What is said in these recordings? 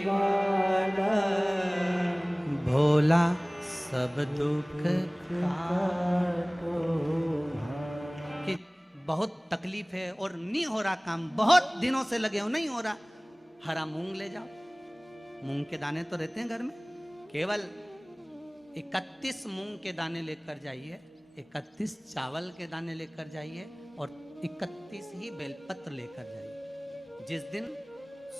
वाला भोला सब दुख काटो। कि बहुत तकलीफ है और नहीं हो रहा काम, बहुत दिनों से लगे हो, नहीं हो रहा। हरा मूंग ले जाओ, मूंग के दाने तो रहते हैं घर में, केवल 31 मूंग के दाने लेकर जाइए, 31 चावल के दाने लेकर जाइए और 31 ही बेलपत्र लेकर जाइए। जिस दिन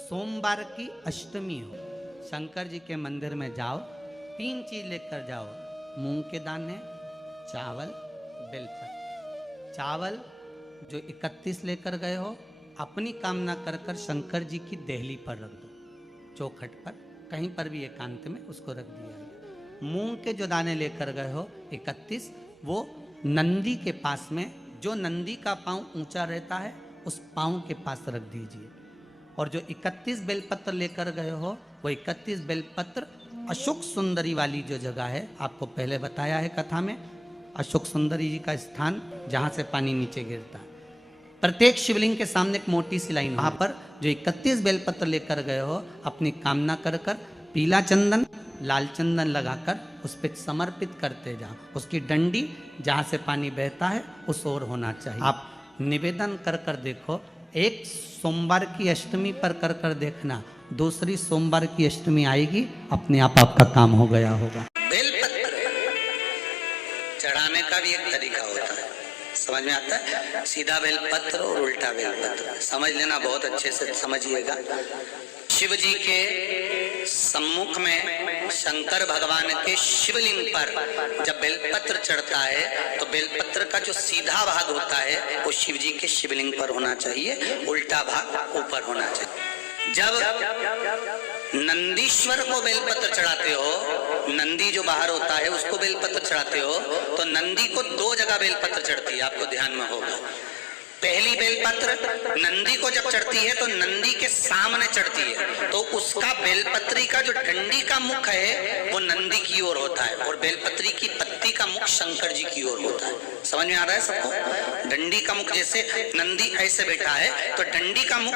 सोमवार की अष्टमी हो, शंकर जी के मंदिर में जाओ, 3 चीज लेकर जाओ, मूंग के दाने, चावल, बेलपत्र। चावल जो 31 लेकर गए हो, अपनी कामना कर कर शंकर जी की देहली पर रख दो, चौखट पर, कहीं पर भी एकांत में उसको रख दिया। मूंग के जो दाने लेकर गए हो 31, वो नंदी के पास में, जो नंदी का पांव ऊंचा रहता है उस पांव के पास रख दीजिए। और जो 31 बेलपत्र लेकर गए हो, वो 31 बेलपत्र अशोक सुंदरी वाली जो जगह है, आपको पहले बताया है कथा में, अशोक सुंदरी जी का स्थान जहाँ से पानी नीचे गिरता है, प्रत्येक शिवलिंग के सामने एक मोटी सी लाइन, वहाँ पर जो 31 बेलपत्र लेकर गए हो, अपनी कामना कर कर पीला चंदन, लाल चंदन लगाकर उस पर समर्पित करते जाओ। उसकी डंडी जहाँ से पानी बहता है उस ओर होना चाहिए। आप निवेदन कर कर देखो, एक सोमवार की अष्टमी पर कर कर देखना, दूसरी सोमवार की अष्टमी आएगी, अपने आप आपका काम हो गया होगा। बेलपत्र चढ़ाने का भी एक तरीका होता है, समझ में आता है? सीधा बेलपत्र और उल्टा बेलपत्र, समझ लेना, बहुत अच्छे से समझिएगा। शिव जी के सम्मुख में शंकर भगवान के शिवलिंग पर जब बेलपत्र चढ़ता है तो बेलपत्र का जो सीधा भाग होता है वो शिव जी के शिवलिंग पर होना चाहिए, उल्टा भाग ऊपर होना चाहिए। जब नंदीश्वर को बेलपत्र चढ़ाते हो, नंदी जो बाहर होता है उसको बेलपत्र चढ़ाते हो, तो नंदी को 2 जगह बेलपत्र चढ़ती है, आपको ध्यान में होगा। पहली बेलपत्र नंदी को जब चढ़ती है तो नंदी के सामने चढ़ती है, तो उसका बेलपत्री का जो डंडी का मुख है वो नंदी की ओर होता है और बेलपत्री की पत्ती का मुख शंकर जी की ओर होता है। समझ में आ रहा है सबको? डंडी का मुख, जैसे नंदी ऐसे बैठा है तो डंडी का मुख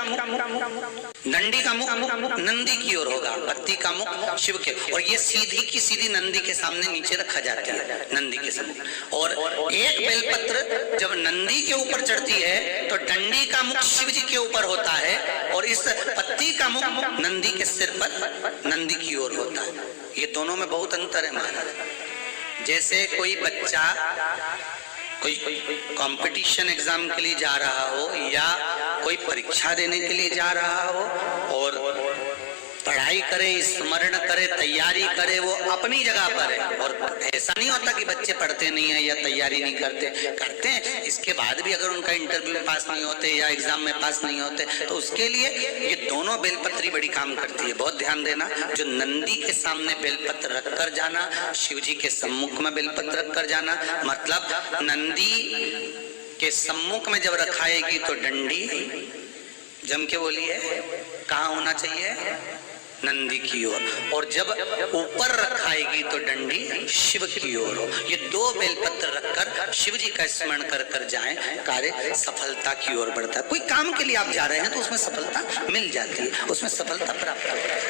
नंदी की ओर होगा, पत्ती का मुख शिव के, और ये सीधी की सीधी नंदी के सामने नीचे रखा जाता है, नंदी के सामने। और एक बेलपत्र जब नंदी के ऊपर चढ़ती है तो डंडी का मुख शिव जी के ऊपर होता है और इस पत्ती का मुख नंदी के सिर पर नंदी की ओर होता है। ये दोनों में बहुत अंतर है महाराज। जैसे कोई बच्चा कोई कंपटीशन एग्जाम के लिए जा रहा हो या कोई परीक्षा देने के लिए जा रहा हो और पढ़ाई करे, स्मरण करे, तैयारी करे, वो अपनी जगह पर है। और ऐसा नहीं होता कि बच्चे पढ़ते नहीं है या तैयारी नहीं करते हैं। इसके बाद भी अगर उनका इंटरव्यू में पास नहीं होते या एग्जाम में पास नहीं होते तो उसके लिए ये दोनों बेलपत्री बड़ी काम करती है। बहुत ध्यान देना, जो नंदी के सामने बेलपत्र रख कर जाना, शिव जी के सम्मुख में बेलपत्र रख कर जाना, मतलब नंदी के सम्मुख में जब रखाएगी तो डंडी, जम के बोलिए, कहाँ होना चाहिए? नंदी की ओर। और जब ऊपर रखाएगी तो डंडी शिव की ओर हो। ये 2 बेलपत्र रखकर शिव जी का स्मरण कर कर जाएं, कार्य सफलता की ओर बढ़ता है। कोई काम के लिए आप जा रहे हैं तो उसमें सफलता मिल जाती है, उसमें सफलता प्राप्त होती है।